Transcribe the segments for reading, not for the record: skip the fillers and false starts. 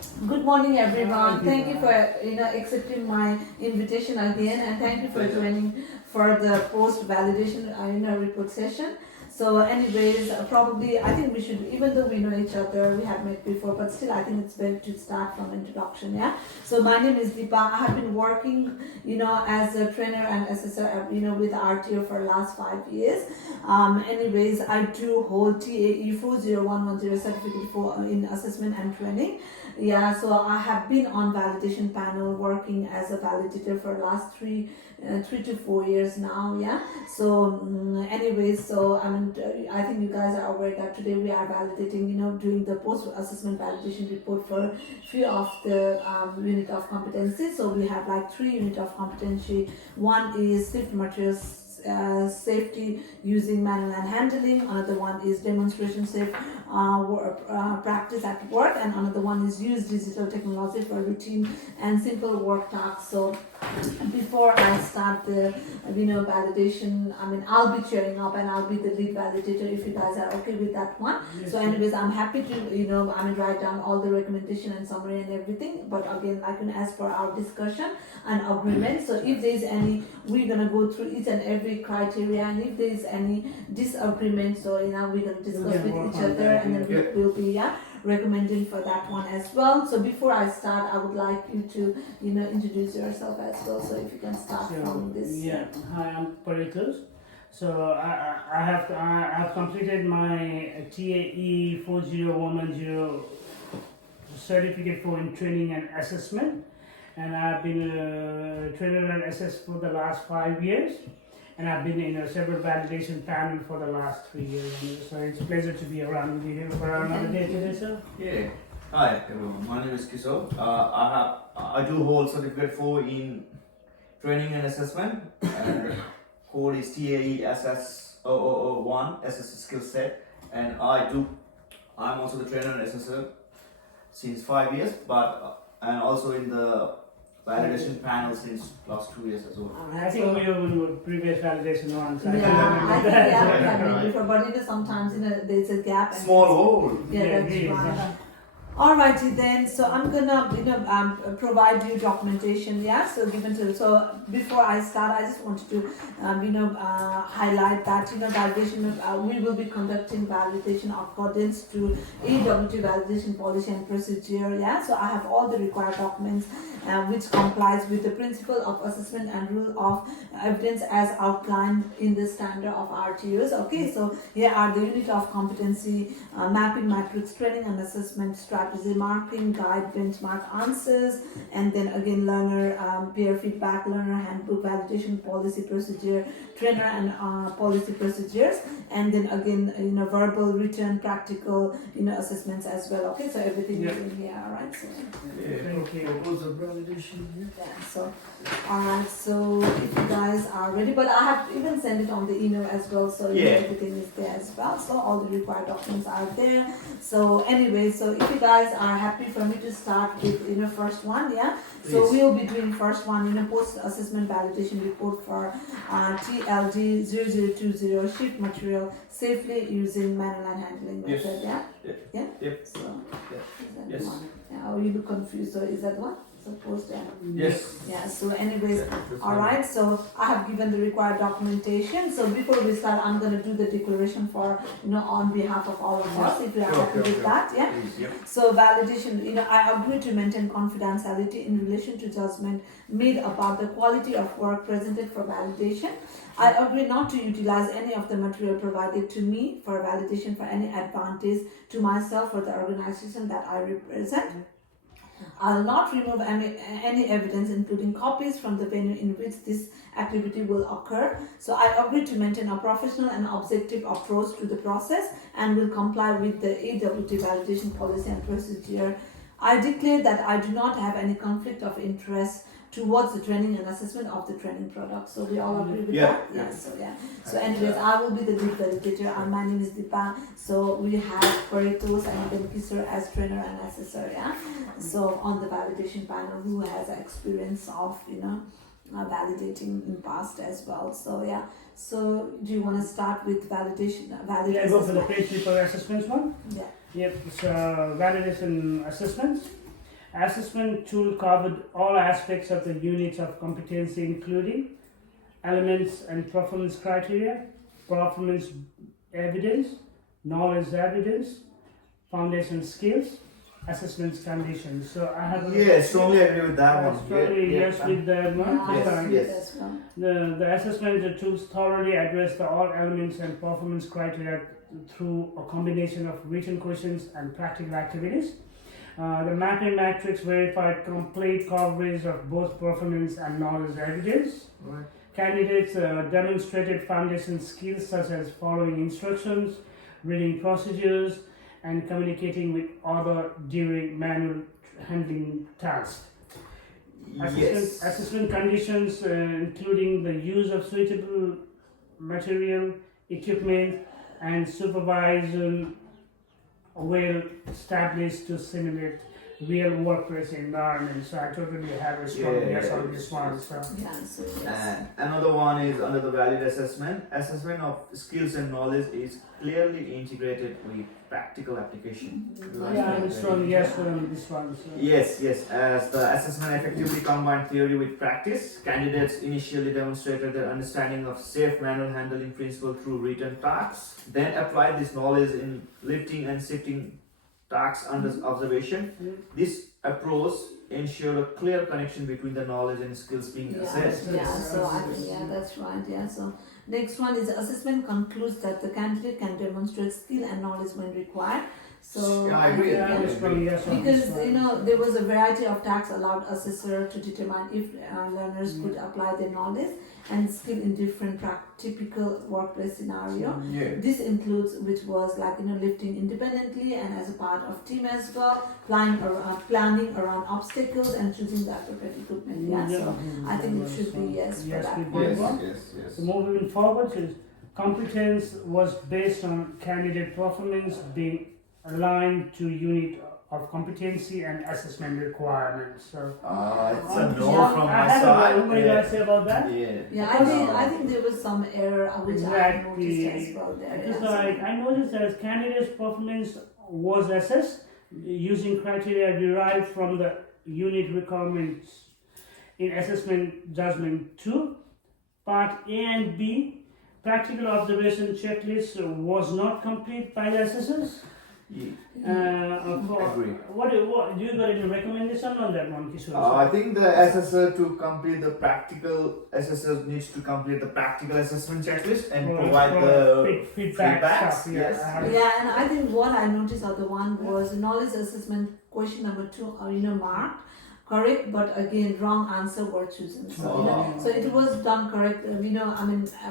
Good morning, everyone. Thank you for accepting my invitation again, and thank you for joining for the post validation report session. So, anyways, probably I think we should, even though we know each other, we have met before, but still I think it's better to start from introduction. Yeah. So my name is Deepa. I have been working, as a trainer and assessor, with RTO for last 5 years. Anyways, I do hold TAE 40110 certificate for in assessment and training. Yeah, so I have been on validation panel working as a validator for last 3 to 4 years now. Yeah. So anyways, so I think you guys are aware that today we are validating, doing the post assessment validation report for few of the unit of competency. So we have like 3 unit of competency. One is safety materials. Safety using manual and handling. Another one is demonstration safe practice at work, and another one is use digital technology for routine and simple work tasks. So before I start the validation, I'll be cheering up and I'll be the lead validator if you guys are okay with that one. Yes, so anyways, I'm happy to write down all the recommendation and summary and everything, but again, I can ask for our discussion and agreement. So if there's any, we're gonna go through each and every criteria, and if there's any disagreement, so we're gonna discuss with each other, and then we'll be recommending for that one as well. So before I start, I would like you to introduce yourself as well. So if you can start from this. Yeah. Hi, I'm Paritos. So I have completed my TAE 40110 certificate for in training and assessment, and I've been a trainer and assessor for the last 5 years. And I've been in several validation panels for the last 3 years. So it's a pleasure to be around with you here for another day today, sir. Yeah. Hi everyone. My name is Kishore. I do hold certificate 4 in training and assessment. Code is TAE SS0001 SS skill set. And I'm also the trainer and assessor since 5 years, and also in the validation panel since last 2 years as well. I think we were in previous validation ones. Yeah, I think we have been before, but sometimes there's a gap. Small hole. Yeah, that's right. Alrighty then, so I'm gonna provide you documentation. Yeah, so before I start, I just wanted to highlight that validation, we will be conducting validation accordance to AWT validation policy and procedure. Yeah, so I have all the required documents which complies with the principle of assessment and rule of evidence as outlined in the standard of RTOs. Okay, so here are the unit of competency, mapping matrix, training and assessment strategy, marking, guide, benchmark answers, and then again learner peer feedback, learner handbook, validation policy procedure, trainer and policy procedures, and then again verbal, written, practical assessments as well. Okay, so everything is in here. All right. So Thank you. yeah, so alright, so if you guys are ready, but I have even sent it on the email as well, so everything is there as well. So all the required documents are there. So anyway, so if you guys are happy for me to start with first one, yeah. Please. So we'll be doing first one post assessment validation report for TLD 0020 shift material safely using manual and handling method. Yeah. Yeah. Yep. So Yes. is that one? Yeah, oh, you look confused. So is that one? Supposed to. Yes. Yeah, so anyways, alright, so I have given the required documentation. So before we start, I'm going to do the declaration for, on behalf of all of us, if you are happy with that, yeah? Please, yep. So validation, I agree to maintain confidentiality in relation to judgment made about the quality of work presented for validation. I agree not to utilize any of the material provided to me for validation for any advantage to myself or the organization that I represent. I'll not remove any evidence, including copies from the venue in which this activity will occur. So I agree to maintain a professional and objective approach to the process and will comply with the AWT validation policy and procedure. I declare that I do not have any conflict of interest towards the training and assessment of the training product. So we all agree with that? Yeah. So anyways, I will be the lead validator, and my name is Deepa. So we have Paritos and then Kishore as trainer and assessor, yeah. So on the validation panel, who has experience of validating in past as well. So yeah. So do you want to start with validation? Yeah, go for the page for assessments one. Yeah. Yep. So validation assessments. Assessment tool covered all aspects of the units of competency, including elements and performance criteria, performance evidence, knowledge evidence, foundation skills, assessment conditions. So I have Yeah, strongly agree with that one. strongly Yeah, yes with that one. Yeah, I Yes, agree yes. as well. The assessment tools thoroughly address all elements and performance criteria through a combination of written questions and practical activities. The mapping matrix verified complete coverage of both performance and knowledge evidence. Right. Candidates demonstrated foundation skills such as following instructions, reading procedures, and communicating with other during manual handling tasks. Yes. Assessment conditions, including the use of suitable material, equipment, and supervision, were established to simulate real workplace environment. So I totally have a strong yes on this one. So. Yeah, so yes. And another one is under the valid assessment. Assessment of skills and knowledge is clearly integrated with practical application. Yeah, I'm strong yes on this one. So. Yes, as the assessment effectively combined theory with practice, candidates initially demonstrated their understanding of safe manual handling principle through written tasks, then applied this knowledge in lifting and shifting tasks under observation. This approach ensured a clear connection between the knowledge and skills being assessed. So I think that's right. Yeah, so next one is assessment concludes that the candidate can demonstrate skill and knowledge when required. So Yeah, I agree. Yeah, I'm strong yes on this because one. there was a variety of tasks allowed assessor to determine if learners could apply their knowledge and skill in different typical workplace scenario. Yeah. This includes, which was like lifting independently and as a part of team as well, planning around obstacles and choosing the appropriate equipment. Yeah, so I think it should be yes for that with one. that one. yes. So moving forward, is competence was based on candidate performance being aligned to unit of competency and assessment requirements. So It's a no Yeah, from I my have side. what do you guys say about that? Yeah. Yeah, I think there was some error which I noticed as well there. Because yeah, like I noticed that candidates' performance was assessed using criteria derived from the unit requirements in assessment judgment 2, part A and B. Practical observation checklist was not complete by the assessors. Agree. What do you got any recommendation on that one, Kishore? I think the assessor to complete the practical assessor needs to complete the practical assessment checklist and provide the feedback feedbacks, stuff. yes. Yeah, and I think what I noticed of the one was knowledge assessment question number 2, marked correct, but again wrong answer were chosen. So so it was done correct.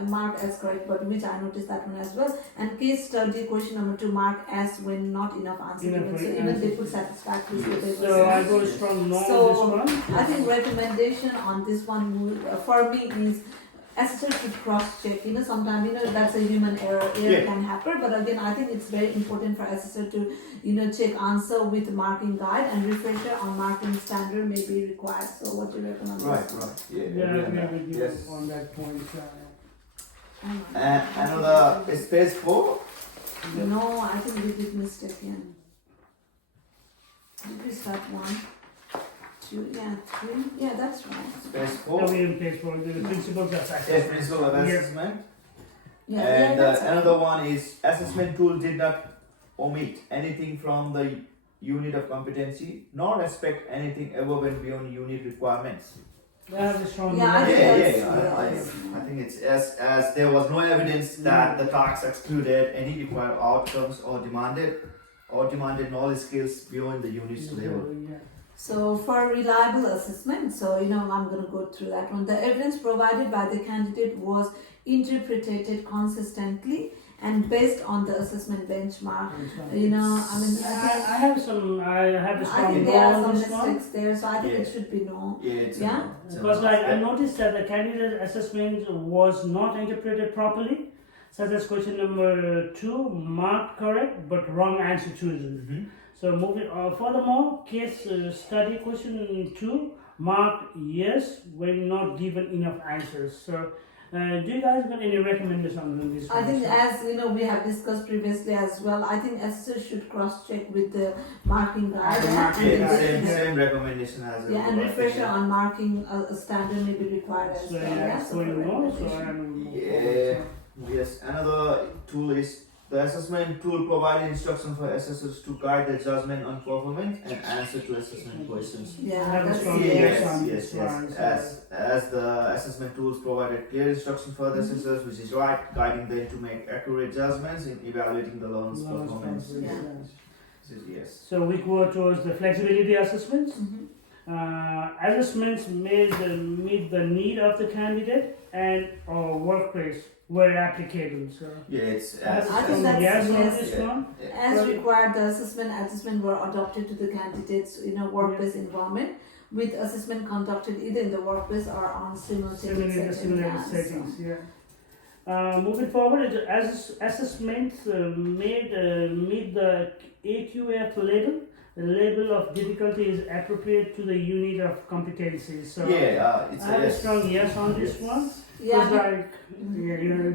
Marked as correct, but which I noticed that one as well. And case study question number 2 marked as when not enough answer given. So even they put satisfactory. So I go strong no on this one. I think recommendation on this one for me is assessor to cross check. Sometimes that's a human error. Can happen, but again I think it's very important for assessor to check answer with marking guide and refresher on marking standard may be required. So what do you recommend? Right. Yeah, I agree with you Yes. on that point. And another space 4. No, I think we did mistake here. Did we start 1, 2, 3? Yeah, that's right. Space So 4. we in place for the principles of Yes, assessment. principle of assessment. Yeah, And that's right. another one is assessment tool did not omit anything from the unit of competency nor respect anything above and beyond unit requirements. That is strong. Yeah, I think that's- yes. I think it's as there was no evidence that the tasks excluded any required outcomes or demanded knowledge skills beyond the unit's level. So for reliable assessment, I'm going to go through that one. The evidence provided by the candidate was interpreted consistently and based on the assessment benchmark. I have a strong I think no there are on some this one. mistakes there, so I think Yeah. it should be no. Yeah, it's Yeah? Because I noticed that the candidate assessment was not interpreted properly, such as question number 2 marked correct but wrong answer chosen. So moving furthermore, case study question 2 marked yes when not given enough answers. So Do you guys got any recommendations on this? I one? think, as you know, we have discussed previously as well. I think assessors should cross-check with the marking guide. The Yeah, marking and Yeah, guide, then- same recommendation as yeah, and refresher on marking a standard may be required as So well. yeah, Yeah, it's so going for well. So recommendation. Yes, another tool is the assessment tool provides instruction for assessors to guide the judgment on performance and answer to assessment questions. Yeah, Have a that's strong yes. yes on Yes, this yes, one, yes. so- As the assessment tools provided clear instruction for the assessors, which is right, guiding them to make accurate judgments in evaluating the learner's Learner's performance. performance, Yeah. This is yes. So we go towards the flexibility assessments. Mhm. Assessments meet the need of the candidate and or workplace where applicable. So Yeah, it's I I think that's- yes on yes. this Yeah. one. As Well- required, the adjustment were adopted to the candidates in a workplace environment, with assessment conducted either in the workplace or on simultaneous Similar settings. Yeah, so- settings, yeah. Moving forward, assessments meet the AQF label. The label of difficulty is appropriate to the unit of competency. So It's I have a strong yes on this one. Yeah, Because like,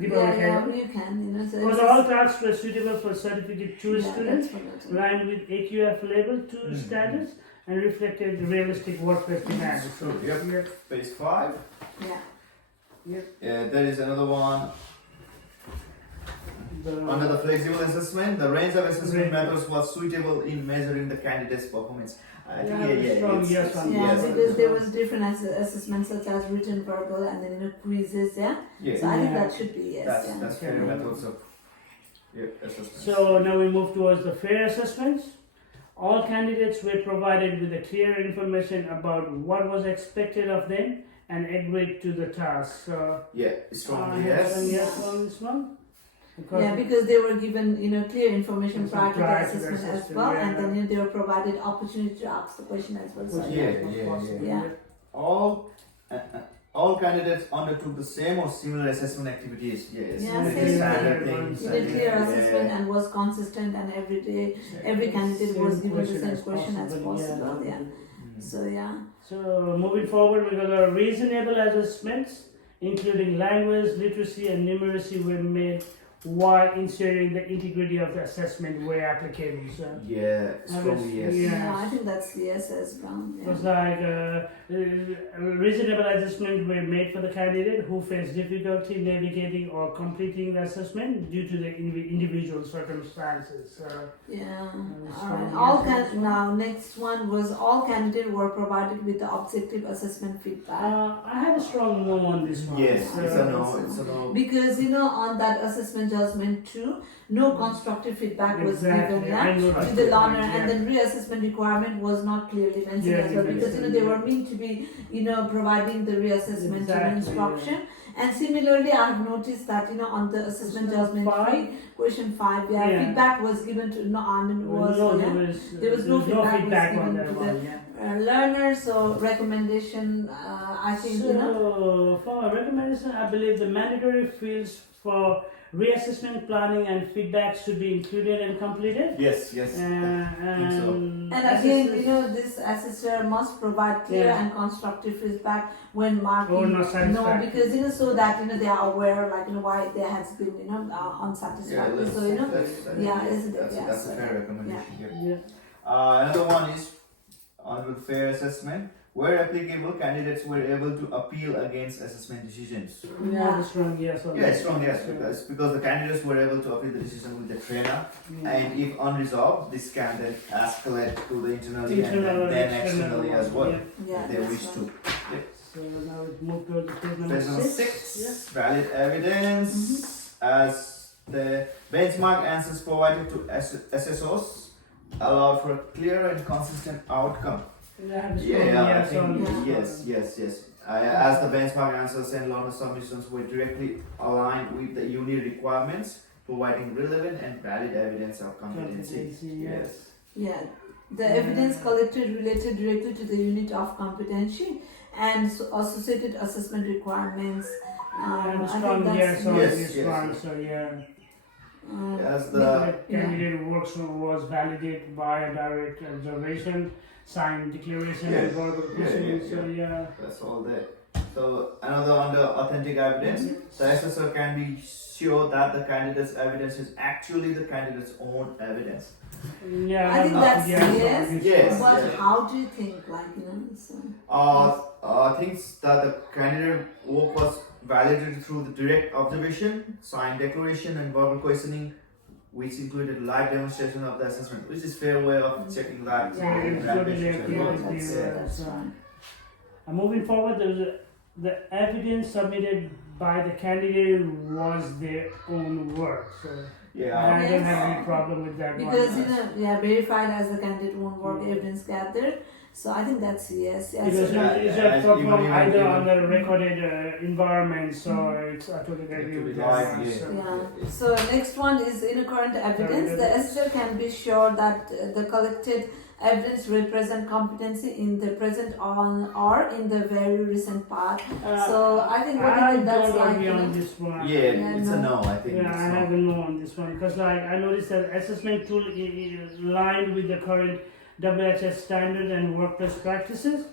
Deepali yeah, said, you can, so because it's- all tasks were suitable for certificate 2 yeah, students, that's what it is. aligned with AQF level 2 Mhm. status, and reflected realistic workplace demands. So, Yep. yeah. Phase 5. Yeah. There is another one. Under the flexible assessment, the range of assessment methods was suitable in measuring the candidate's performance. I think strong it's- yes on Yeah, yes. because there was different assessments such as written, verbal, and then quizzes. Yeah, Yeah, so I think Yeah. that should be yes. that's yeah. that's fair Okay. methods of assessment. So now we move towards the fair assessments. All candidates were provided with a clear information about what was expected of them and agreed to the task. So Strongly I have some yes. yes on this one. Because Yeah, because they were given, clear information prior to the Prior to the assessment as assessment, well, yeah. and then they were provided opportunity to ask the question as well. So Yeah. Yeah. All candidates undertook the same or similar assessment activities. Yes, Yeah, Like same standard thing. things. He did clear assessment and was consistent, and every day every candidate was given the same question as possible. Yeah. Mm. So yeah. So moving forward, we got our reasonable assessments, including language, literacy, and numeracy, were made while ensuring the integrity of the assessment where applicable. So Strongly yes. Yeah. Yeah, I think that's the yes as well. it was Yeah. like reasonable adjustments were made for the candidate who faced difficulty navigating or completing the assessment due to the individual circumstances. So Yeah. strong All yes. now next one was all candidates were provided with the objective assessment feedback. I have a strong no on this one. Yes, So, it's a no. It's a no. Because on that assessment judgment too, no constructive feedback was Exactly. given, yeah, I know to that. the learner, Yeah. and then reassessment requirement was not clearly mentioned Yeah, as well, you because mentioned, they were yeah. meant to be providing the reassessment Exactly, instruction. And similarly, I have noticed that on the assessment judgment Five? 3, question 5, Yeah. feedback was given to was no, yeah, there was no feedback on given that to one. Yeah. learner. So recommendation, I think So, for a recommendation, I believe the mandatory fields for reassessment planning and feedback should be included and completed. Yes. And And again, this assessor must provide clear Yeah. and constructive feedback when marking. Or not satisfactory. Because so that they are aware, why there has been unsatisfactory. So yeah, isn't it? That's Yeah, that's so a fair recommendation. Yeah. Yeah. Another one is under fair assessment. Where applicable, candidates were able to appeal against assessment decisions. Yeah, the strong yes on Yeah, it's that. strong yes, because the candidates were able to appeal the decision with the trainer, and if unresolved, this can then escalate to the internally and then externally as well, Yeah, if they that's wish right. to. So now we move to the page number Phase number 6. 6, valid evidence, as the benchmark answers provided to assessors allowed for a clear and consistent outcome. Yeah, I yes on think this one. yes. As the benchmark answers and learner submissions were directly aligned with the unit requirements, providing relevant and valid evidence of competency. Competency, Yes. Yeah, the evidence collected related directly to the unit of competency and associated assessment requirements. And I strong think yes on Yes, this yes, one. yes. So yeah. As The the candidate works was validated by a direct observation, signed declaration, and Yes. verbal Yeah, proceedings. yeah, So yeah. that's all there. So another under authentic evidence, the assessor can be sure that the candidate's evidence is actually the candidate's own evidence. Yeah, I think that's yes. Yes. But yes. how do you think, like, so. Thinks that the candidate work was validated through the direct observation, signed declaration, and verbal questioning, which included live demonstration of the assessment, which is fair way of checking that. Yeah, it's totally agree Yeah, with you. that's right. Moving forward, the evidence submitted by the candidate was their own work. So Yeah. I don't Yes. have any problem with that Because one. verified as the candidate won't work, evidence gathered. So I think that's yes. Because Yeah, it's yeah, from even- either even- on the recorded environment, so it's I totally agree with that. Live, one, yeah. so- Yeah. So next one is in a current evidence. The assessor can be sure that the collected evidence represent competency in the present or in the very recent past. So I think what do you think that's don't like? agree You on know? this one. Yeah, it's a no. I think Yeah, it's I no. have a no on this one because like I noticed that assessment tool is aligned with the current WHS standard and workplace practices.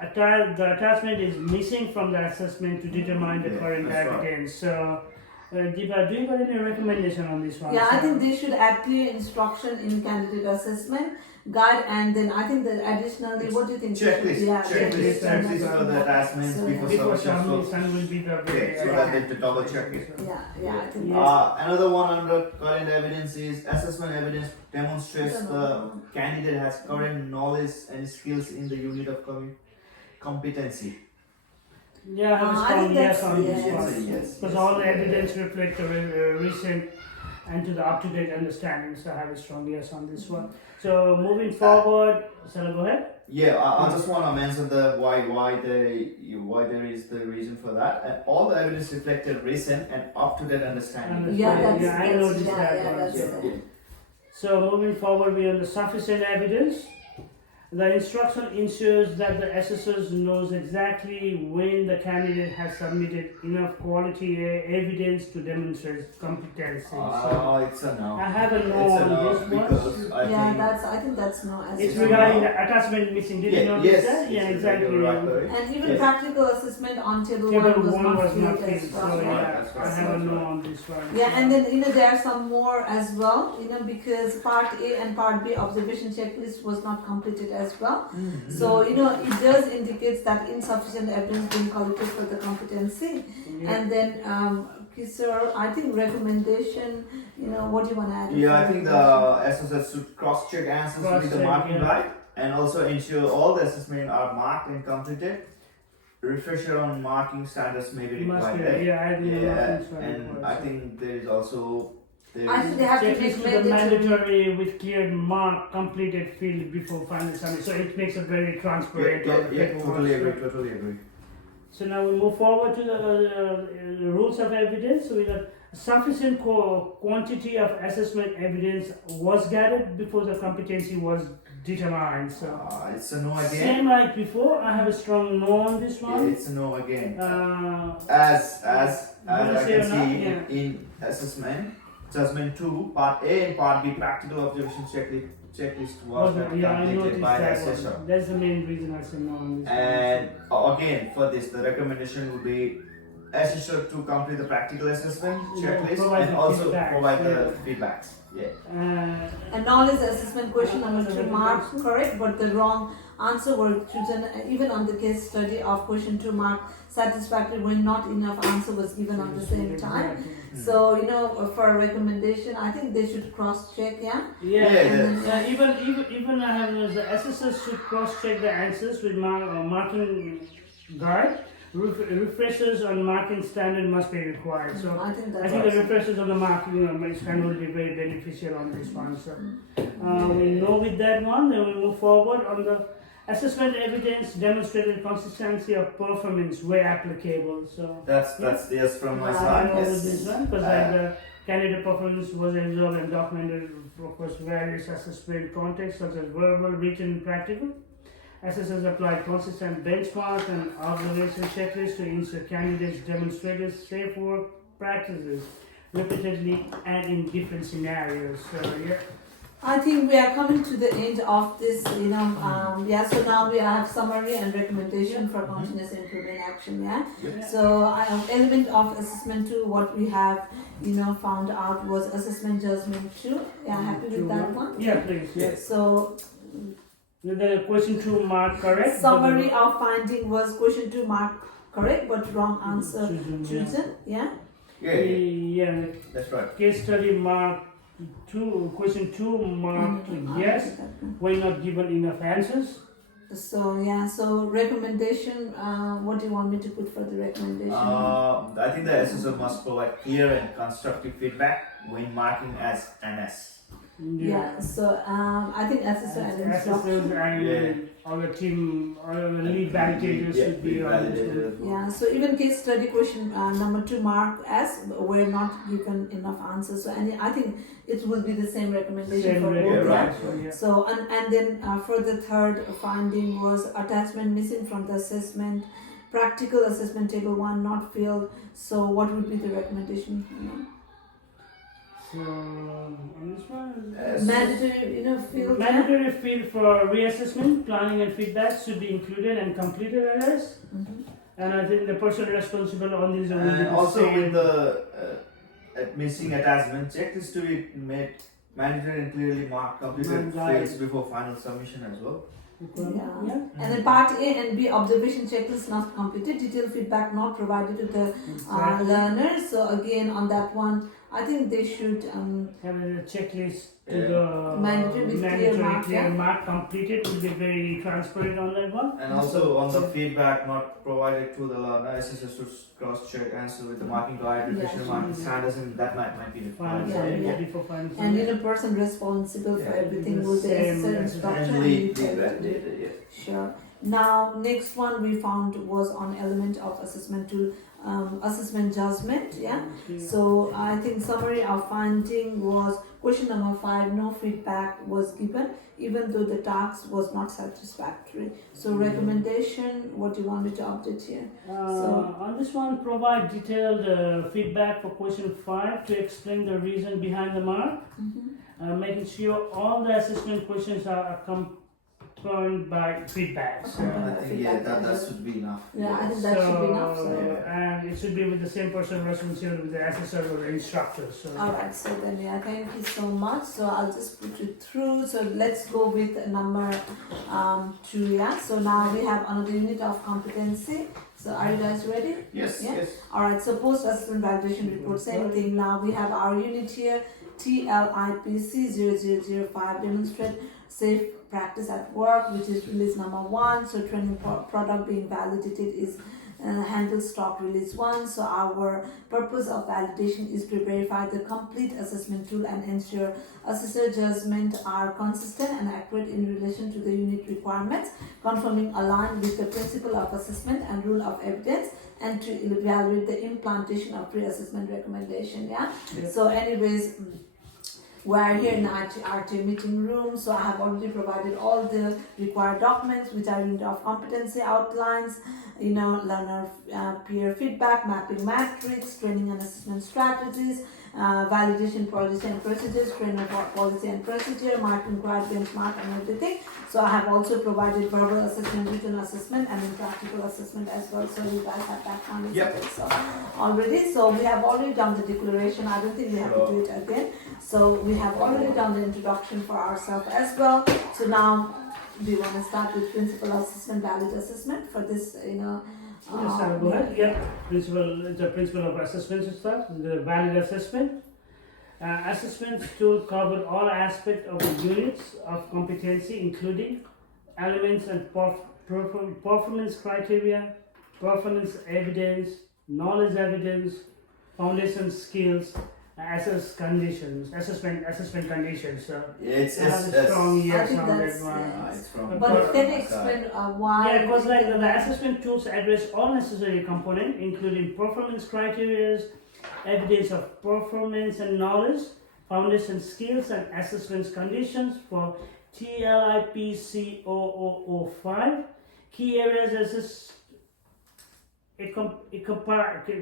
The attachment is missing from the assessment to determine the Yeah, current that's right. evidence. So, Deepa, do you got any recommendation on this one? Yeah, I So- think they should add clear instruction in candidate assessment guide, and then I think that additionally, what do you think? Checklist, Yeah, checklist for the attachments So, before Before submission. submission will be the Okay, so that they have to double check it. Yeah, I think Another one under current evidence is assessment evidence demonstrates the candidate has current knowledge and skills in the unit of competency. Yeah, I have a I strong think yes that's on this yes. one. It's a yes. Because all the evidence reflect the recent and to the up-to-date understanding. So I have a strong yes on this one. So moving forward, shall I go ahead? Yeah, I just want to mention the why there is the reason for that, and all the evidence reflected recent and up-to-date understanding. Yeah, that's, Yeah, I noticed yeah, that yeah, one. that's Yeah, yeah. So moving forward, we are on the sufficient evidence. The instruction ensures that the assessors knows exactly when the candidate has submitted enough quality evidence to demonstrate competency. So It's a no. I have a no It's a on no this one. because I yeah, think I think that's no as It's a regarding no. the attachment missing. Did you yeah, notice yes, that? Yeah, it's exactly. right, correct. and even Yes. practical assessment on table Table one was one not was not filled as filled, well. so right, yeah, that's right, I have a that's no right. on this one. Yeah, and then there are some more as well, because part A and part B observation checklist was not completed as well. So it does indicates that insufficient evidence being collected for the competency. Yeah. And then Kisor, I think recommendation, what do you want to add? Yeah, I think the assessors should cross-check answers with the Cross-check, marking yeah. guide and also ensure all the assessments are marked and completed. Refresher on marking standards may be Must required. be, right? yeah, I think Yeah, markings were and required, I so. think there is also I think they have to Checklist make with a mandatory. mandatory with clear mark completed field before final submit. So it makes it very transparent. on the paperwork. totally agree. So now we move forward to the rules of evidence. So we got sufficient quantity of assessment evidence was gathered before the competency was determined. So It's a no again. same like before, I have a strong no on this Yeah, one. it's a no again. You As wanna I say can or not? see Yeah. in assessment 2, part A and part B practical observation checklist was not Yeah, I completed noticed by the that assessor. one. That's the main reason I said no on this And again, for this, the recommendation would be assessor to complete the practical assessment Yeah, checklist provide and the also feedbacks, provide the yeah. feedbacks. Yeah. one. And knowledge assessment question number 2 marked correct, but the wrong answer were chosen even on the case study of question 2 marked satisfactory when not enough answer was given at the same time. Exactly. So for a recommendation, I think they should cross check, yeah. Yeah, Yeah, even I have noticed the assessors should cross-check the answers with marking guide. Refreshers on marking standard must be required. So I think I that's think the awesome. refreshers on the marking standard will be very beneficial on this one. So we know with that one. Then we move forward on the assessment evidence demonstrated consistency of performance where applicable. So That's yes from my Yeah, I side. know with Yes. this one because like the candidate performance was observed and documented across various assessment contexts such as verbal, written, and practical. Assessors applied consistent benchmark and observation checklists to ensure candidates demonstrated safe work practices repeatedly and in different scenarios. So yeah, I think we are coming to the end of this, so now we have summary and recommendation for continuous improvement action, yeah. Yep. So element of assessment 2, what we have, found out was assessment judgment 2. Yeah, happy with that one? Yeah, please. Yeah. So The question 2 mark correct. summary of finding was question 2 mark correct, but wrong answer Chosen, chosen, yeah. Yeah, That's right. case study mark 2, question 2 marked yes, were not given enough answers. So yeah, so recommendation, what do you want me to put for the recommendation? I think the assessor must provide clear and constructive feedback when marking as NS. Yeah, so I think assessor and Assessors instruction. and Yeah. our team, our lead validators Yeah, should be on validated this. as well. Yeah, so even case study question number 2 mark as were not given enough answers. So I think it will be the same recommendation Same for way, both. right. Yeah. So, yeah. So and then for the third finding was attachment missing from the assessment, practical assessment table 1 not filled. So what would be the recommendation? So on this one, Mandatory, field. mandatory field for reassessment, planning and feedback should be included and completed areas. Mhm. And I think the person responsible on this will be And the also same. with the missing attachment, checklist to be made mandatory and clearly marked completed Right. fields before final submission as well. Yeah. And then part A and B observation checklist not completed, detailed feedback not provided to the Exactly. learners. So again on that one, I think they should Having a checklist to Yeah. the Mandatory with clear mandatory mark, clear yeah. mark completed will be very transparent on that one. And also on the feedback not provided to the learner, assessors should cross-check answer with the marking guide, refresher Yeah. marking standards, and that might be the Final Yeah, submission yeah. before final and submission. person responsible for Yeah. everything The with the same necessary as- instruction and lead lead validator, yeah. Sure. Now, next one we found was on element of assessment to assessment judgment. Yeah. So I think summary of finding was question number 5. No feedback was given, even though the task was not satisfactory. So recommendation. What do you want me to update here? So- On this one, provide detailed feedback for question 5 to explain the reason behind the mark, making sure all the assessment questions are accompanied by feedback. So, I think that should be enough. Yeah, I think that should be enough. So. and it should be with the same person responsible with the assessor or the instructor. So, Alright, so then yeah, thank you so much. So I'll just put it through. So let's go with number 2, yeah. So now we have another unit of competency. So are you guys ready? Yes, Yeah. yes. Alright, so post assessment validation report, same thing. Now we have our unit here, TLIPC 0005, demonstrate safe practice at work, which is release number 1. So training product being validated is handle stock release 1. So our purpose of validation is to verify the complete assessment tool and ensure assessor judgment are consistent and accurate in relation to the unit requirements, confirming aligned with the principle of assessment and rule of evidence, and to evaluate the implantation of pre-assessment recommendation. Yeah. Yeah. So anyways, we're here in RT meeting room, so I have already provided all the required documents, which are unit of competency outlines, learner peer feedback, mapping matrix, training and assessment strategies, validation policy and procedures, trainer policy and procedure, marking guide, benchmark, and everything. So I have also provided verbal assessment, written assessment, and then practical assessment as well. So you guys have that kind of Yep. so already. So we have already done the declaration. I don't think we have to do it again. So we have already done the introduction for ourselves as well. So now, do you want to start with principal assessment, valid assessment for this? yes, I'll go ahead. Yeah, the principle of assessment stuff, the valid assessment. Assessment tool covered all aspects of the units of competency, including elements and performance criteria, performance evidence, knowledge evidence, foundation skills, assessment conditions. So It's I have a strong I yes think on that that's- one. yeah. it's from But can you explain why? Yeah, because like the assessment tools address all necessary components, including performance criteria, evidence of performance and knowledge, foundation skills, and assessment conditions for TLIPC 0005. Key areas assess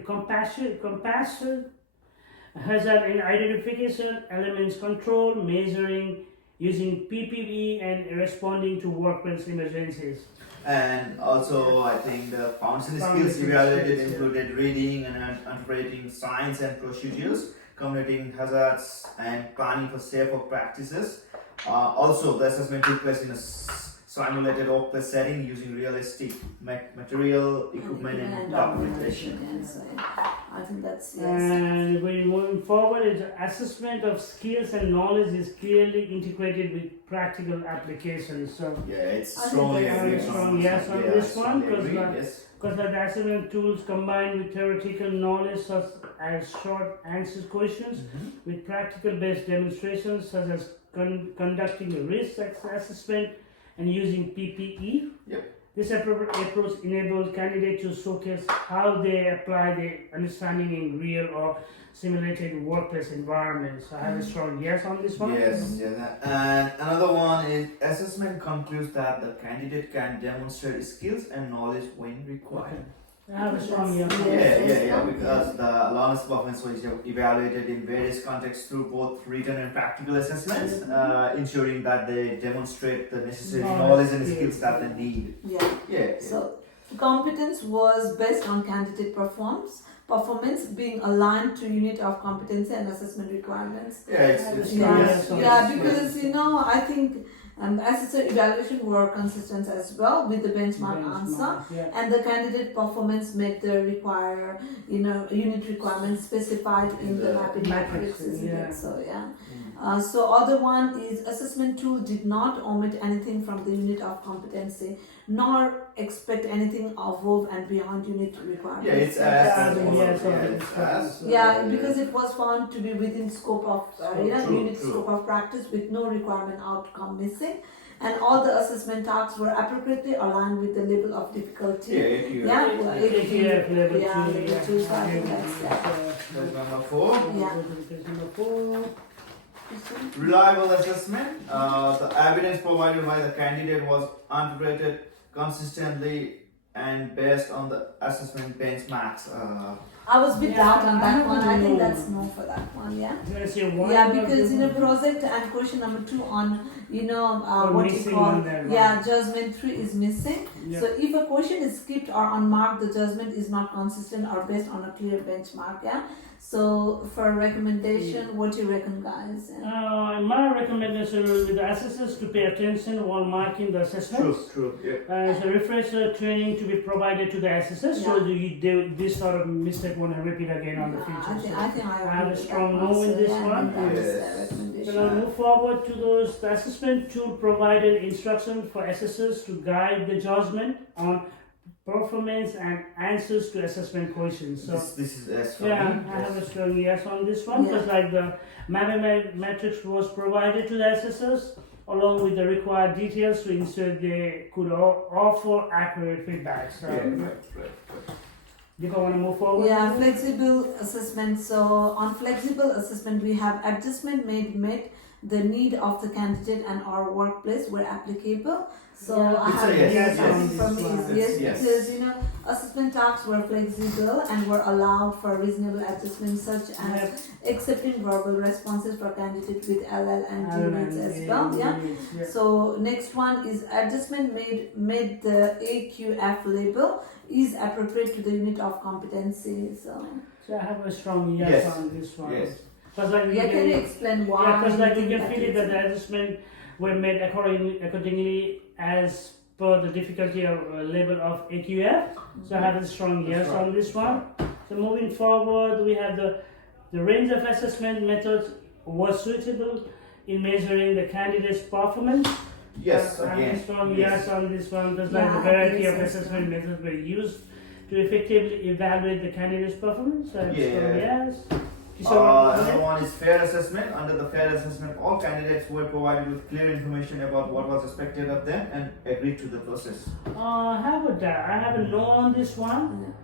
compassion, hazard in identification, elements control, measuring using PPE and responding to workplace emergencies. And also, I think the foundation skills Foundation evaluated skills, yeah. included reading and interpreting signs and procedures, communicating hazards, and planning for safer practices. Also, the assessment took place in a simulated workplace setting using realistic material, equipment, and documentation. Yeah, so I think that's yes. And we're moving forward, is assessment of skills and knowledge is clearly integrated with practical applications. So, Yeah, it's I think strongly that's agree. very strong yes on Yeah, this one, strongly 'cause agree, like- yes. because the assessment tools combined with theoretical knowledge such as short answer questions with practical based demonstrations such as conducting a risk assessment and using PPE. Yep. This approach enables candidates to showcase how they apply their understanding in real or simulated workplace environments. I have a strong yes on this one. Yes, yes. And another one is assessment concludes that the candidate can demonstrate skills and knowledge when required. I have a strong yes on Yeah. this. Yeah, because the learner's performance was evaluated in various contexts through both written and practical assessments, ensuring that they demonstrate the necessary knowledge and skills that they need. Yeah. Yeah. So competence was based on candidate performance being aligned to unit of competency and assessment requirements. Yeah, it's Yeah, Yes, yeah, yes. because I think assessor evaluation were consistent as well with the benchmark answer, Yeah. and the candidate performance met the unit requirements specified in the The mapping matrix, isn't yeah. it? So so other one is assessment tool did not omit anything from the unit of competency, nor expect anything above and beyond unit requirements. Yeah, it's as- as yes, Yeah, because it was found to be within scope of True, unit true. scope of practice with no requirement outcome missing, and all the assessment tasks were appropriately aligned with the level of difficulty. Yeah, if you Yeah, ATF level 2. yeah, level 2, so I think that's That's number 4. Yeah. Number 4. Reliable assessment. The evidence provided by the candidate was interpreted consistently and based on the assessment benchmarks. I was a bit Yeah, doubt on I that have one. to I think know. that's no for that one. Yeah. Let's say one. Yeah, because project and question number 2 on what you missing call on that one. judgment 3 is missing. Yeah. So if a question is skipped or unmarked, the judgment is not consistent or based on a clear benchmark. Yeah. So for recommendation, what do you reckon, guys? My recommendation will be the assessors to pay attention while marking the assessments. True. Yeah. So refresher training to be provided to the assessors so this sort of mistake won't repeat again on the future. I think I have agree a with strong that no one. in So, this yeah, one. that is the Yes. recommendation. So now move forward to those. The assessment tool provided instructions for assessors to guide the judgment on performance and answers to assessment questions. So This is as for yeah, me. I have a strong yes on this one because like the mapping matrix was provided to the assessors along with the required details to ensure they could offer accurate feedback. So Right. do you want to move forward? Yeah, flexible assessment. So on flexible assessment, we have adjustment met the need of the candidate and our workplace where applicable. So Yeah. I It's a have yes, yes, yes, I think for me yes, is yes, yes. because assessment tasks were flexible and were allowed for reasonable adjustments such as accepting verbal responses for candidates with LL and D needs as well. Yeah. So next one is adjustment made the AQF label is appropriate to the unit of competency. So I have a strong yes, Yes. on this one. Yes. Because like yeah, can you explain why? Yeah, because like you think can feel it that the adjustment were made accordingly as per the difficulty of level of AQF. So I have a strong yes on this one. So moving forward, we have the range of assessment methods was suitable in measuring the candidate's performance. Yes, I have a again. strong yes on this one because like the Yeah, variety yes, of yes, assessment methods were used to effectively evaluate the candidate's performance. So I have a strong yes. Another one is fair assessment. Under the fair assessment, all candidates were provided with clear information about what was expected of them and agreed to the process. How about that? I have a no on this one.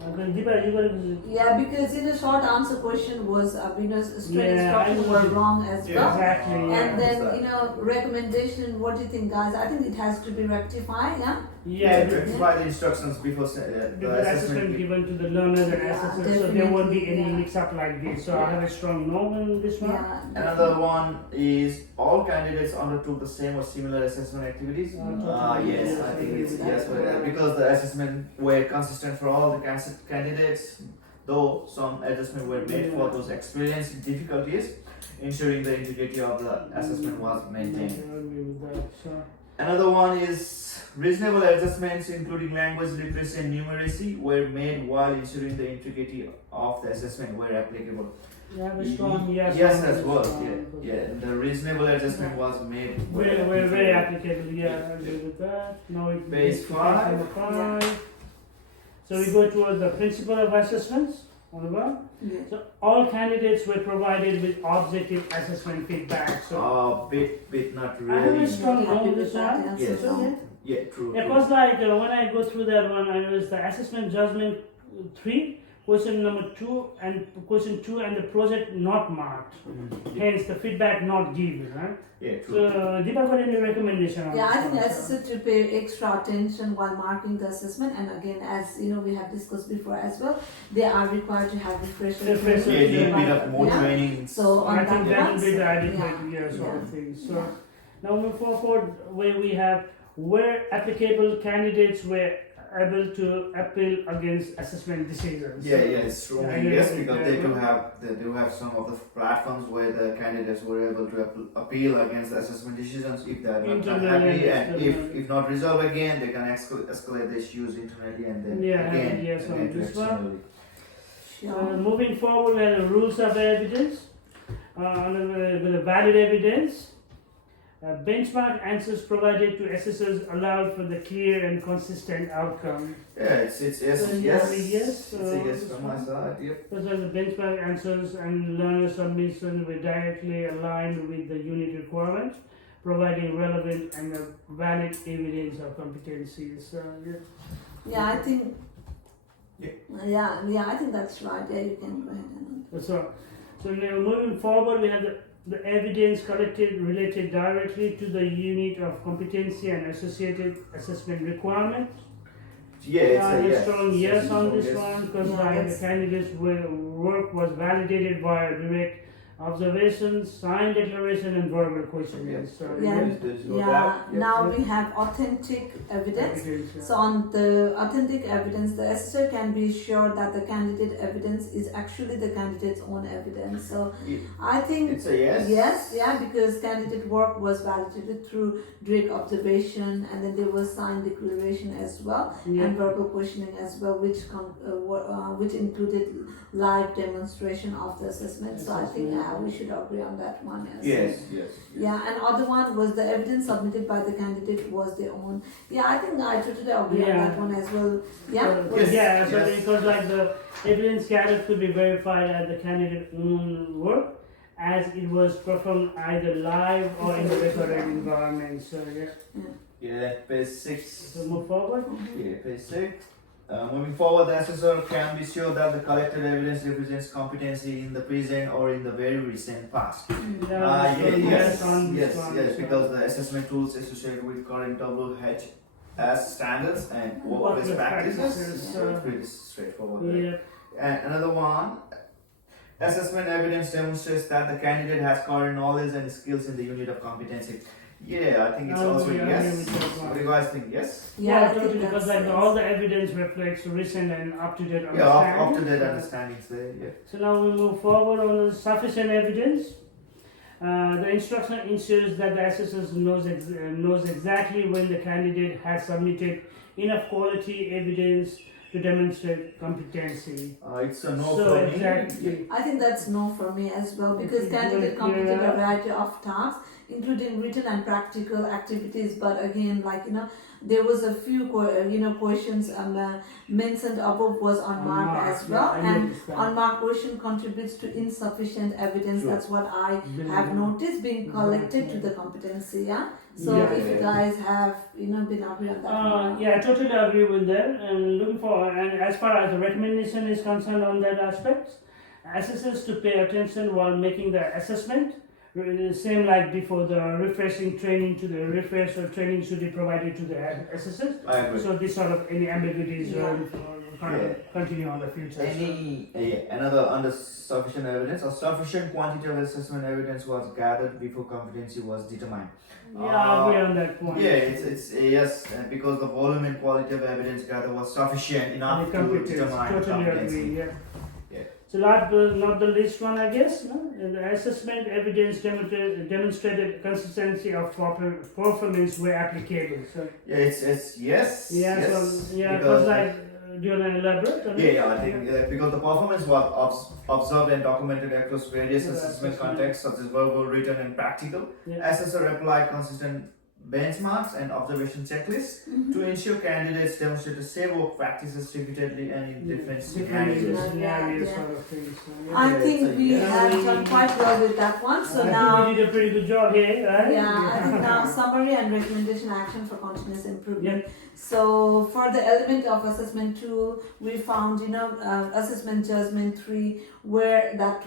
Okay, Deepa, you got to. Yeah, because in a short answer question was student Yeah, I instruction know. were wrong as well. Exactly, yeah. And then recommendation. What do you think, guys? I think it has to be rectified. Yeah. Yeah, rectify the instructions before the because assessment given to the learners and Yeah, assessors, so there won't be any definitely, yeah. mix-up like this. So I have a strong no on this one. Yeah. Another one is all candidates undertook the same or similar assessment activities. Yes, I think it's yes, because the assessment were consistent for all the candidates, though some adjustments were made for those experiencing difficulties, ensuring the integrity of the assessment was maintained. I agree with that. So, Another one is reasonable adjustments, including language literacy and numeracy, were made while ensuring the integrity of the assessment were applicable. you have a strong yes. Yes, on as this well. one. Yeah, the reasonable adjustment was made. We're very applicable. Yeah, I agree with that. Now it Page goes to 5. number 5. So we go towards the principle of assessments on the bottom. Yeah. So all candidates were provided with objective assessment feedback. So Bit not I have a really. strong Happy no on with this that one. answer, Yes. so- Yeah, true. It true. was like when I go through that one, I was the assessment judgment 3, question number 2, and question 2, and the project not marked. Mhm. Hence the feedback not given, right? Yeah, So, true. Deepa, got any recommendation on Yeah, I this think one? assessor to pay extra attention while marking the assessment, and again, as we have discussed before as well, they are required to have refresher. Refresher, Yeah, need a bit of more Yeah. training. So on I think that that one, will be the yeah, adequate years yeah, of things. So yeah. now move forward where we have where applicable candidates were able to appeal against assessment decisions. Yeah, it's true. Yeah, Yes, yeah, because yeah. they do have some of the platforms where the candidates were able to appeal against the assessment decisions if they are not Internally happy, and and externally. if not resolved again, they can escalate the issues internally and then Yeah, again yes, on again to this one. externally. Sure. Moving forward, we have the rules of evidence. With the valid evidence, benchmark answers provided to assessors allowed for the clear and consistent outcome. Yeah, it's yes, So yes, yes, it's a yes this from my one. side. Yep. Because the benchmark answers and learner submissions were directly aligned with the unit requirements, providing relevant and valid evidence of competencies. So, Yeah, I think. Yeah. Yeah, I think that's right. Yeah, you can go ahead and. So now moving forward, we have the evidence collected related directly to the unit of competency and associated assessment requirements. Yeah, it's I a have a yes. strong It's yes a on this yes. one because Yeah, like the that's- candidates' work was validated via direct observations, signed declaration, and verbal questionnaire. Yes. So Yeah. There's no Yeah, doubt. Yep. now we have authentic evidence. yeah. So on the authentic evidence, the assessor can be sure that the candidate evidence is actually the candidate's own evidence. So It- I think It's a yes. yes, yeah, because candidate work was validated through direct observation, and then there was signed declaration as well, Yeah. and verbal questioning as well, which included live demonstration of the assessment. So I think we should agree on that one. Yes, yes. Yeah, and other one was the evidence submitted by the candidate was their own. Yeah, I think I totally agree on Yeah. that one as well. Yeah. Yes, Yeah, so yes. because like the evidence gathered could be verified at the candidate's own work as it was performed either live or in the recorded environment. So yeah. Yeah, page 6. So move forward. Yeah, page 6. Moving forward, the assessor can be sure that the collected evidence represents competency in the present or in the very recent past. Yeah, so Yes, on this yes, one, yes, so- because the assessment tools associated with current WHS standards and workplace Workplace practices practices, is pretty straightforward. Yeah. And another one, assessment evidence demonstrates that the candidate has current knowledge and skills in the unit of competency. Yeah, I think it's I also agree yes. with that one. What do you guys think? Yes? Yeah, I think totally, because that's- like all the evidence reflects recent and up-to-date Yeah, understanding. up to date understandings there. Yeah. So now we move forward on the sufficient evidence. The instruction ensures that the assessor knows exactly when the candidate has submitted enough quality evidence to demonstrate competency. It's a no So for me. exactly. I think that's no for me as well because Okay, candidate good, completed yeah. a variety of tasks including written and practical activities. But again, like there was a few questions mentioned above was on mark as well, and on mark question contributes to insufficient evidence. Sure. That's what I have noticed being collected to the competency. Yeah. So if you guys have been agree on that. one. Yeah, I totally agree with that. And looking for, and as far as the recommendation is concerned on that aspect, assessors to pay attention while making the assessment. Same like before, the refreshing training to the refresh or training should be provided to the assessors. I agree. So this sort of any ambiguities Yeah. continue on the future. Another under sufficient evidence or sufficient quantity of assessment evidence was gathered before competency was determined. Yeah, I agree on that point. Yeah, it's yes, because the volume and quality of evidence gathered was sufficient enough to Competence, determine totally competency. agree. Yeah. Yeah. So not the least one, I guess. No? The assessment evidence demonstrated consistency of proper performance where applicable. So Yeah, it's yes. yeah, yes, so yeah, because- because like, do you want to elaborate on it? Yeah, I think because the performance was observed and documented across various Yeah, assessment assessment. contexts such as verbal, written, and practical. Yeah. Assessor applied consistent benchmarks and observation checklists to ensure candidates demonstrated safe work practices repeatedly and in different scenarios. scenarios Yeah. sort of things. So, I Yeah, think so we yeah. have done quite well with that one. So I now. think we did a pretty good job here, right? Yeah, I think now summary and recommendation action for continuous improvement. So for the element of assessment tool, we found assessment judgment 3, where that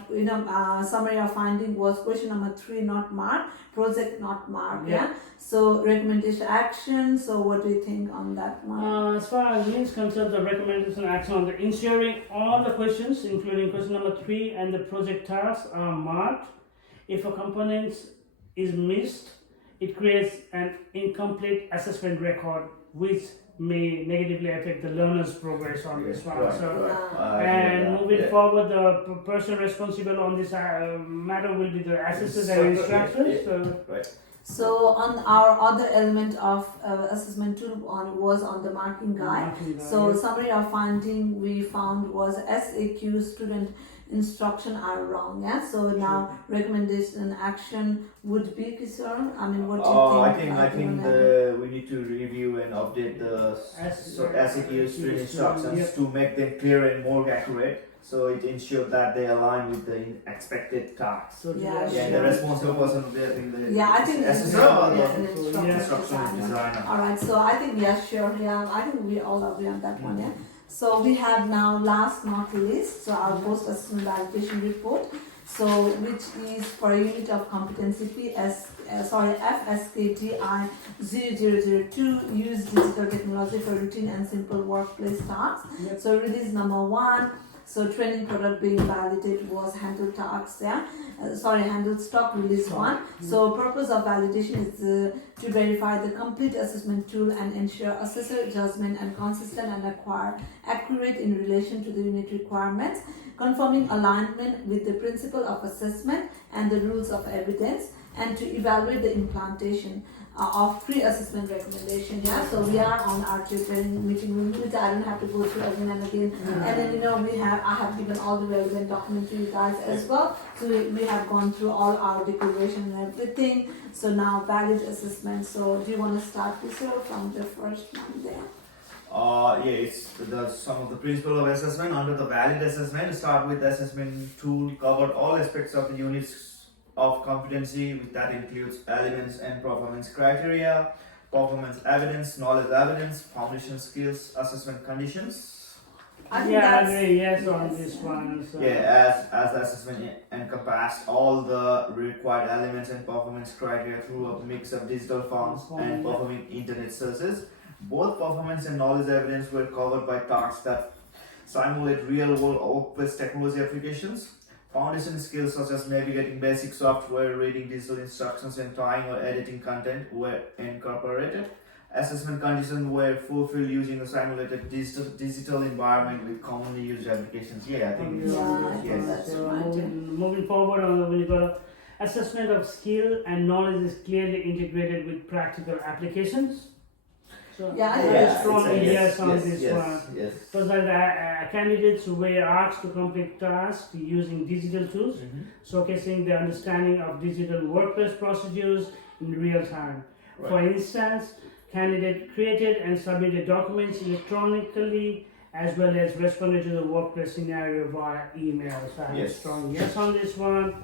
summary of finding was question number 3 not marked, project not marked. Yeah. Yeah. So recommendation action. So what do you think on that one? As far as me is concerned, the recommendation action on the ensuring all the questions, including question number 3 and the project tasks, are marked. If a component is missed, it creates an incomplete assessment record, which may negatively affect the learner's progress on this one. Right, So, right. and moving forward, the person responsible on this matter will be the assessors and instructors. So, So on our other element of assessment tool was on the marking guide. So summary of finding we found was SAQ student instruction are wrong. Yeah. So now recommendation action would be Kishore. I mean, what do you think? I think we need to review and update the SAQ student instructions to make them clearer and more accurate. So it ensures that they align with the expected tasks. Yeah, Yeah, the sure. responsible person will be, I think, the I think this is SSR or yeah, the instruction instruction designer. designer. All right. So I think sure. Yeah, I think we all agree on that one. Yeah. So we have now last not least, so our post assessment validation report. So which is for a unit of competency FSKTI 0002, use digital technology for routine and simple workplace tasks. Yep. So release number 1. So training product being validated was handled tasks, handled stock release 1. So purpose of validation is to verify the complete assessment tool and ensure assessor judgment and consistent and accurate in relation to the unit requirements, confirming alignment with the principle of assessment and the rules of evidence, and to evaluate the implantation of pre-assessment recommendation. Yeah, so we are on our training meeting room, which I don't have to go through again and again. And then I have given all the relevant documents to you guys as well. So we have gone through all our declaration and everything. So now valid assessment. So do you want to start this from the first one there? It's some of the principle of assessment. Under the valid assessment, start with the assessment tool covered all aspects of the units of competency, that includes elements and performance criteria, performance evidence, knowledge evidence, foundation skills, assessment conditions. I think yeah, I that's agree. Yes, on this one. So. As the assessment encompassed all the required elements and performance criteria through a mix of digital forms and performing internet searches. Both performance and knowledge evidence were covered by tasks that simulate real-world workplace technology applications. Foundation skills such as navigating basic software, reading digital instructions, and typing or editing content were incorporated. Assessment conditions were fulfilled using a simulated digital environment with commonly used applications. Yeah, I think that's So right. moving forward, when you got assessment of skill and knowledge is clearly integrated with practical applications. So Yeah, I think very that's strong it's a yes on this yes, one. yes. Because like candidates were asked to complete tasks using digital tools, showcasing their understanding of digital workplace procedures in real time. For instance, candidate created and submitted documents electronically as well as responded to the workplace scenario via email. So I have a Yes. strong yes on this one.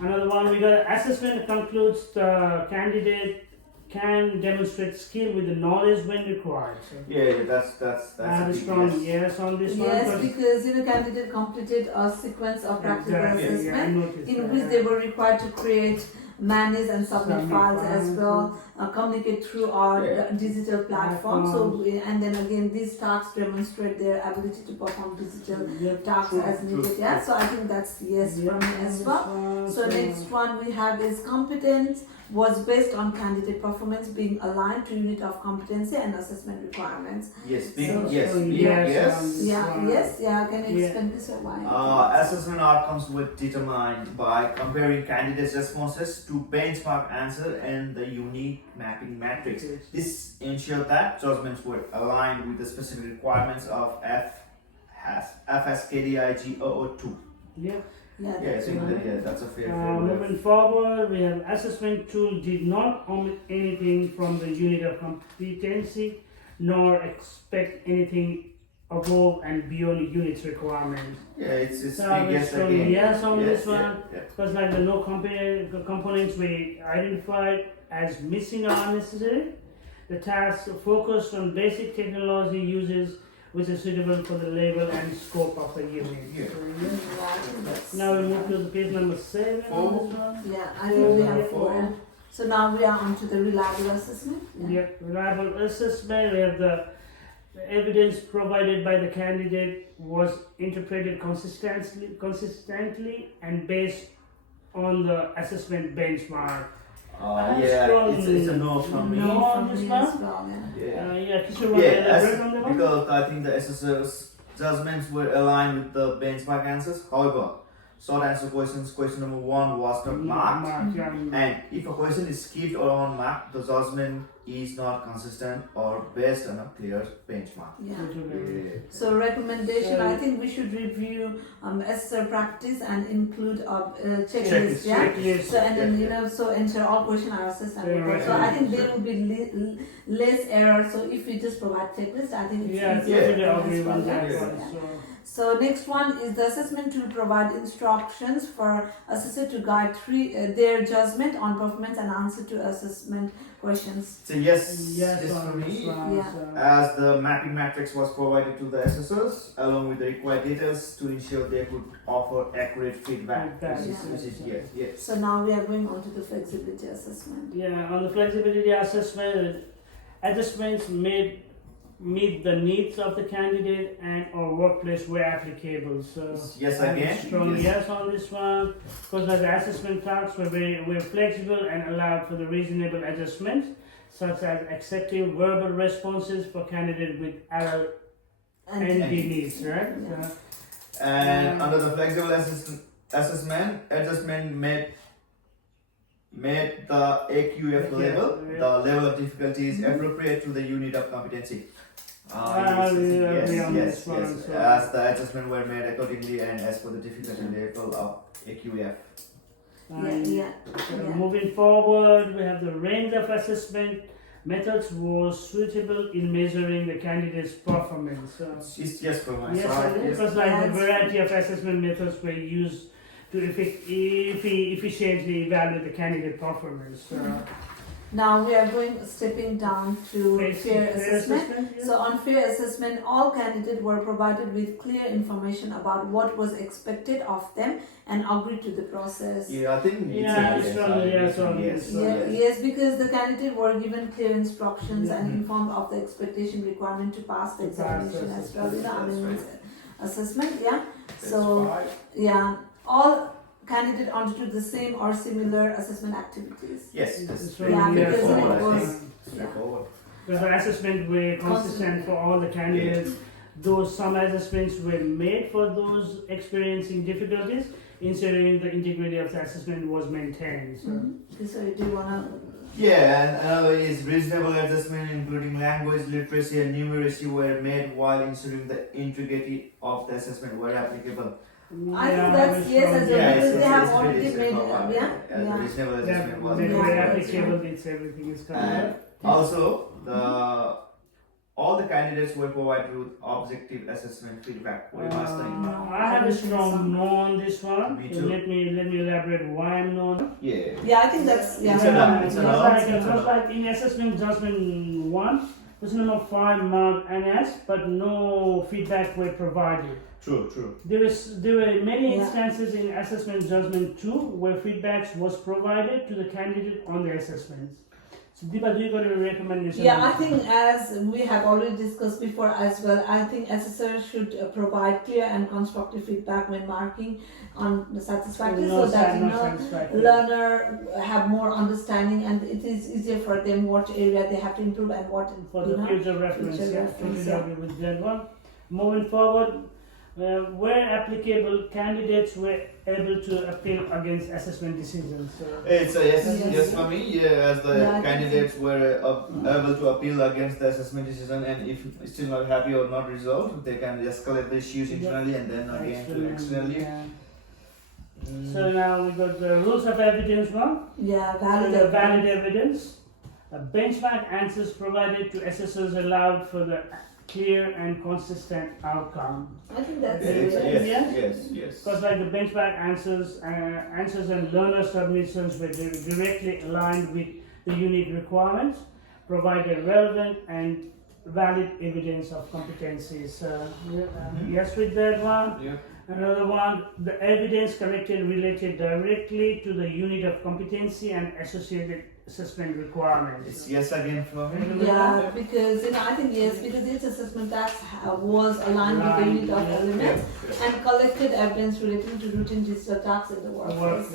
Another one, we got assessment concludes the candidate can demonstrate skill with the knowledge when required. So Yeah, that's I a have a big strong yes. yes on this one. Yes, because candidate completed a sequence of practical Exactly, yeah, I assessment noticed in that. which they were required to create, manage and submit Submit files as files. well, communicate through our Yeah. digital platform. And then again, these tasks demonstrate their ability to perform digital Yep, tasks true. as needed. Yeah, so I think that's yes from me as well. So next one we have is competence was based on candidate performance being aligned to unit of competency and assessment requirements. Yes, big So- yes, So big yes yes. on this Yeah, one. yes, yeah. Can you Yeah. explain this or why? Assessment outcomes were determined by comparing candidates' responses to benchmark answer and the unique mapping matrix. This ensured that judgments were aligned with the specific requirements of FSKDI 002. Yeah. Yeah, Yeah, I that's think right. that, yeah, that's a fair word. Moving forward, we have assessment tool did not omit anything from the unit of competency, nor expect anything above and beyond unit's requirements. Yeah, it's So big we yes strong again. yes on this yeah, one. yeah. Because like the no components we identified as missing or unnecessary. The task focused on basic technology uses which is suitable for the level and scope of the unit. Yeah. So, Yeah, I think that's. now we move to the page number 7 on this one. Yeah, I think we have 4. So now we are on to the reliable assessment. Yep, reliable assessment. We have the evidence provided by the candidate was interpreted consistently and based on the assessment benchmark. Yeah, strong it's a no from me. No. on from this me one? as well, yeah. Yeah. Yeah, Kishore, want to Yeah, elaborate on that one? because I think the assessor's judgments were aligned with the benchmark answers. However, short answer questions, question number 1 was not marked. Yeah. And if a question is skipped or unmarked, the judgment is not consistent or based on a clear benchmark. Yeah. Yeah. So recommendation, So- I think we should review assessor practice and include a checklist. Checklist, Yeah. Checklist. So and then so ensure all questions are assessed and Yeah, recorded. So right. I think there will be less error. So if we just provide checklist, I think it's Yeah, easier totally for them agree as well. with that Yeah. one. So, So next one is the assessment tool provide instructions for assessor to guide their judgment on performance and answer to assessment questions. So yes, yes, yes for on this me. one. Yeah. So, As the mapping matrix was provided to the assessors along with the required data to ensure they could offer accurate feedback. Feedback, Which is yes, yes. So now we are going on to the flexibility assessment. yeah, on the flexibility assessment, adjustments made meet the needs of the candidate and or workplace where applicable. So Yes I have a again. strong Yes. yes on this one because the assessment tasks were flexible and allowed for the reasonable adjustments such as accepting verbal responses for candidates with adult ND needs, right? Yeah. So, And under the flexible assessment, adjustment made the AQF level, the level of difficulty is appropriate to the unit of competency. I will agree on yes, this one, yes. so- As the adjustment were made accordingly and as per the difficulty level of AQF. Yeah. So moving forward, we have the range of assessment methods was suitable in measuring the candidate's performance. So, It's just from my yes, side. it Yes. was like a Yes. variety of assessment methods were used to efficiently evaluate the candidate performance. So, Now we are stepping down to fair assessment. yeah. So on fair assessment, all candidates were provided with clear information about what was expected of them and agreed to the process. Yeah, I think it's Yeah, a it's yes. strong yes on yes. this. Yes, because the candidate were given clear instructions and Mhm. informed of the expectation requirement to pass the To pass the examination as well. assessment, I that's mean, right. assessment, yeah. That's So fine. yeah, all candidates undertook the same or similar assessment activities. Yes, that's It's very Yeah, because straightforward, it I was- think. Straightforward. Because the assessment were consistent for all the candidates. Though some assessments were made for those experiencing difficulties, ensuring the integrity of the assessment was maintained. So, Okay, so do you wanna Yeah, and another is reasonable adjustment, including language, literacy, and numeracy, were made while ensuring the integrity of the assessment where applicable. I think that's yes as well, Yeah, because they have it's already very made simple, yeah. the reasonable adjustment was When made. we're Yeah. applicable, it's everything is And covered. also, all the candidates were provided with objective assessment feedback. What do you guys think? I have a strong no on this one. Me So too. let me elaborate why I'm no. Yeah. Yeah, I think that's yeah. It's a no. It's It's a no. like in assessment judgment 1, question number 5 marked NS, but no feedback were provided. True. There were many Yeah. instances in assessment judgment 2 where feedbacks was provided to the candidate on the assessments. So Deepa, do you got a recommendation? Yeah, on I this? think as we have already discussed before as well, I think assessors should provide clear and constructive feedback when marking on the satisfactory, No so that no satisfactory. learner have more understanding and it is easier for them what area they have to improve and what For the future reference, future yeah, reference, totally yeah. agree with that one. Moving forward, where applicable, candidates were able to appeal against assessment decisions. So, It's a yes, Yes. yes for me. Yeah, as the Yeah, I think candidates were able to appeal against the assessment decision, and if still not happy or not resolved, they can escalate the issues internally and then again to externally. yeah. So now we got the rules of evidence one. yeah, So valid the valid evidence. evidence. Benchmark answers provided to assessors allowed for the clear and consistent outcome. I think that's Yes, it. yes. Because like the benchmark answers and learner submissions were directly aligned with the unit requirements, provided relevant and valid evidence of competencies. Yes with that one. Yeah. Another one, the evidence collected related directly to the unit of competency and associated assessment requirements. It's yes again for me. Yeah, because I think yes, because each assessment task was aligned with the unit of Yeah. elements and collected evidence relating to routine digital tasks in the workplace.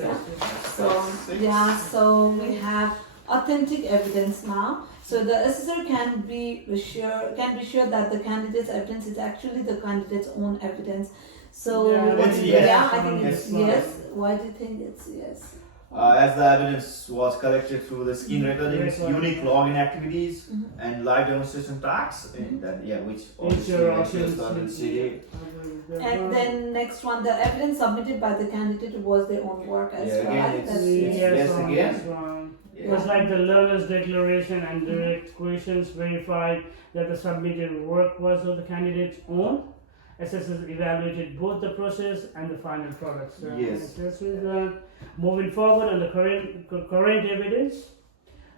Yeah? So we have authentic evidence now. So the assessor can be sure that the candidate's evidence is actually the candidate's own evidence. So Yeah, it's yes. yeah, I think it's Yes. yes. Why do you think it's yes? As the evidence was collected through the screen recordings, unique login activities, Mhm. and live demonstration tasks, and that which It's obviously your makes your authenticity. students see. And then next one, the evidence submitted by the candidate was their own work as Yeah, well. again, I think it's- that's it's- yes. yes on again. this one. It Yeah. was like the learner's declaration and direct questions verified that the submitted work was of the candidate's own. Assessors evaluated both the process and the final product. So Yes. this is moving forward on the current evidence.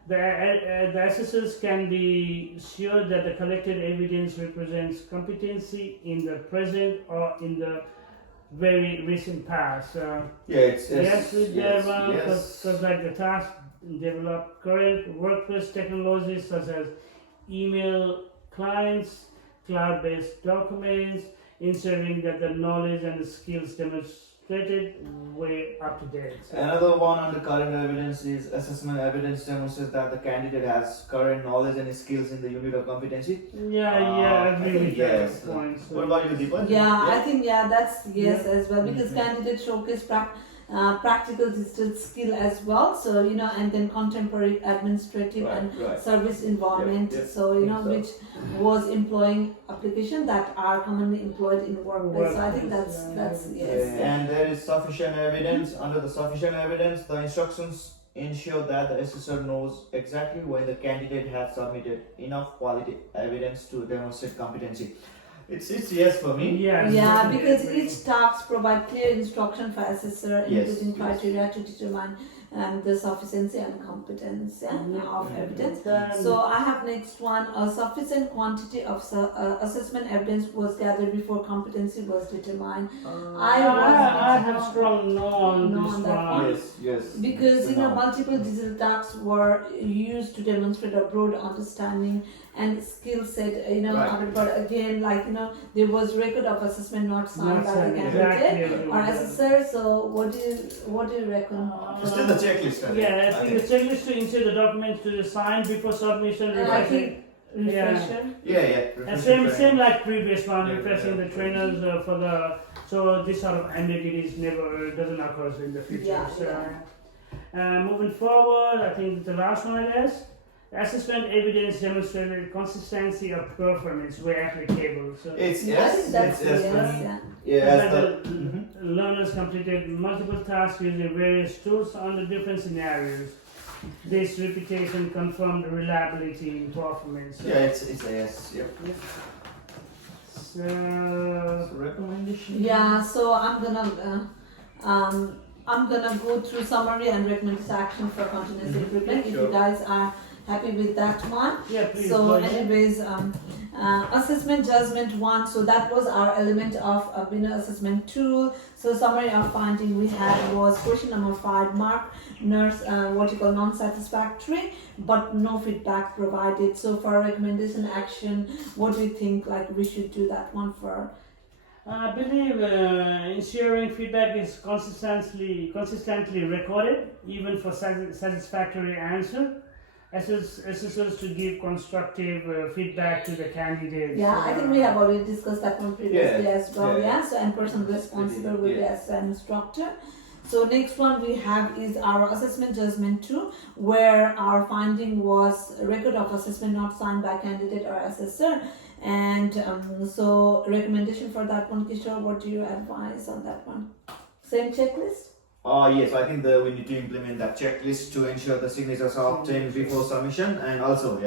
The assessors can be sure that the collected evidence represents competency in the present or in the very recent past. Yeah, it's Yes, with that one, yes. because like the task develop current workplace technologies such as email clients, cloud-based documents, ensuring that the knowledge and the skills demonstrated were up to date. Another one on the current evidence is assessment evidence demonstrates that the candidate has current knowledge and skills in the unit of competency. Yeah, I I agree think with yes. that point. So. What about you, Deepa? Yeah, I think that's yes as well because Mhm. candidates showcase practical digital skill as well. So and then contemporary administrative and Right. service environment. Yep, So so. which was employing application that are commonly employed in workplace. So I think that's yes. And there is sufficient evidence. Under the sufficient evidence, the instructions ensure that the assessor knows exactly when the candidate has submitted enough quality evidence to demonstrate competency. It's yes for me. Yes. Yeah, because definitely. each task provide clear instruction for assessor, Yes, including yes. criteria to determine the sufficiency and competence of Mhm. evidence. Then- So I have next one. A sufficient quantity of assessment evidence was gathered before competency was determined. I I have strong no on No this on that one. Yes. Because So now- multiple digital tasks were used to demonstrate a broad understanding and skill set. Right. But again, there was record of assessment not signed by the candidate Exactly. or assessor. So what do you reckon? It's still the checklist. I think. Yeah, I think the checklist to insert the documents to the sign before submission. And I refreshing. think refresher. Yeah. And same like previous one, refreshing the trainers for the. So this sort of ambiguity never doesn't occur in the future. Yeah, So. yeah. Moving forward, I think the last one, I guess. Assessment evidence demonstrated consistency of performance where applicable. So It's Yeah, I yes, think that's it's yes yes, for me. yeah. Yeah, that as the the, learners completed multiple tasks using various tools under different scenarios. This repetition confirmed reliability in performance. yeah, it's a yes. Yep. So, So recommendation. Yeah, so I'm gonna go through summary and recommended action for continuous Mhm. improvement. If Sure. you guys are happy with that one. yeah, please So go ahead. anyways, assessment judgment 1, so that was our element of assessment tool. So summary of finding we had was question number 5, mark nurse what you call non-satisfactory, but no feedback provided. So for recommendation action, what do you think like we should do that one for? I believe ensuring feedback is consistently recorded, even for satisfactory answer. Assessors to give constructive feedback to the candidates. Yeah, I think we have already discussed that one previously Yeah, as well. yeah. Yeah, so and person responsible will be Yeah. as an instructor. So next one we have is our assessment judgment 2, where our finding was record of assessment not signed by candidate or assessor. And so recommendation for that one, Kishore, what do you advise on that one? Same checklist? Yes, I think we need to implement that checklist to ensure the signatures are obtained before submission, and also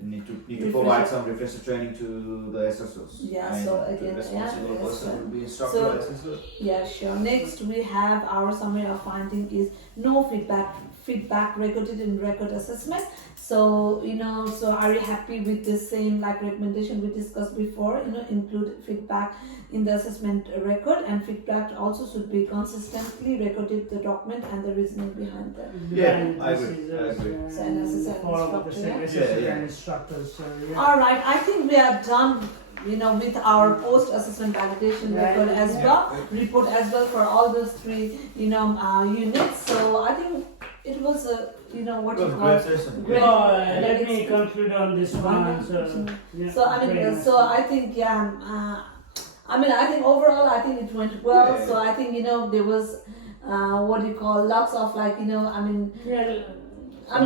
need to provide some refresher training to the assessors. Yeah, and so the again, responsible yeah, person yes, will be instructor so- or assessor. Yeah, sure. Next we have our summary of finding is no feedback recorded in record assessment. So so are you happy with the same like recommendation we discussed before? Include feedback in the assessment record, and feedback also should be consistently recorded the document and the reasoning behind them. Yeah, I agree. So an assessor and Follow with the same instructor, assessors yeah. and instructors. So, yeah. All right, I think we are done. With our post-assessment validation Yeah, record as yeah. well, report as well for all those 3, units. So I think it was what you call. Great session. Great. Let me conclude on this one. So, yeah, So I very mean, nice. so I think I think overall I think it went well. Yeah. So I think there was lots of Yeah,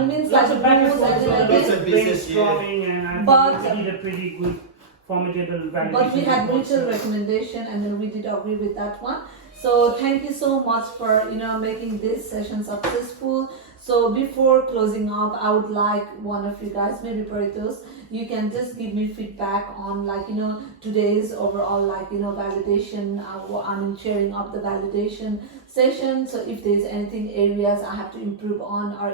means lots like of back and rules forth, and lots everything. of business, brainstorming, and I But- think we did a pretty good, formidable validation. But we had report, mutual so- recommendation, and then we did agree with that one. So thank you so much for making this session successful. So before closing up, I would like one of you guys, maybe Paritos, you can just give me feedback on today's overall validation. Sharing up the validation session. So if there's anything areas I have to improve on, or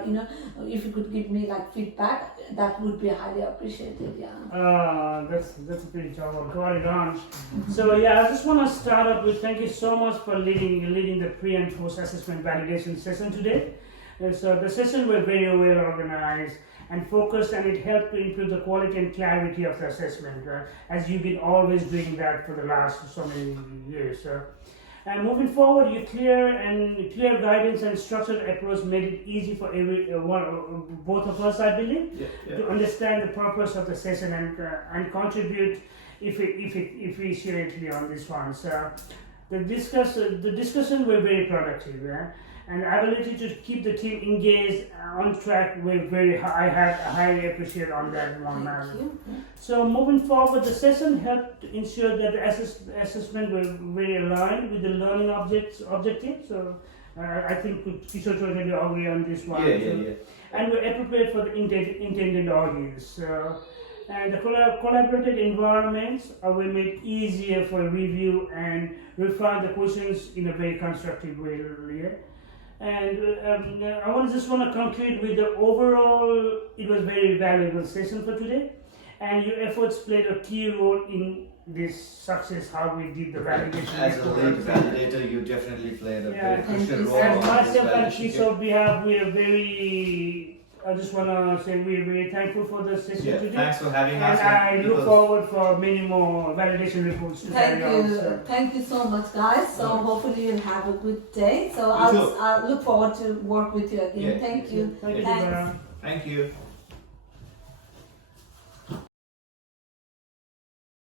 if you could give me feedback, that would be highly appreciated. Yeah. That's a pretty job. Got it on. So yeah, I just want to start up with thank you so much for leading the pre and post assessment validation session today. So the session was very well organized and focused, and it helped to improve the quality and clarity of the assessment, as you've been always doing that for the last so many years. And moving forward, your clear guidance and structured approach made it easy for both of us, I believe, Yeah. to understand the purpose of the session and contribute efficiently on this one. So the discussion were very productive, and the ability to keep the team engaged on track were I highly appreciate on that one. Thank you. So moving forward, the session helped to ensure that the assessment were very aligned with the learning objective. So I think Kishore totally agree on this one. Yeah. And we're appropriate for the intended audience. So, and the collaborative environments will make easier for review and refine the questions in a very constructive way. And I just want to conclude with the overall, it was very valuable session for today, and your efforts played a key role in this success, how we did the validation. As a report. lead validator, you definitely played a Yeah, very thank crucial you role. so And in this myself and validation. Kishore, we are very, I just want to say we are very thankful for the session Yeah, today. thanks for having And us. I look because- forward for many more validation reports to Thank carry on. you. So. Thank you so much, guys. So hopefully you'll have a good day. So You too. I'll look forward to work with you again. Yeah, Thank you you. Thank you, Thanks. Bara. Thank you.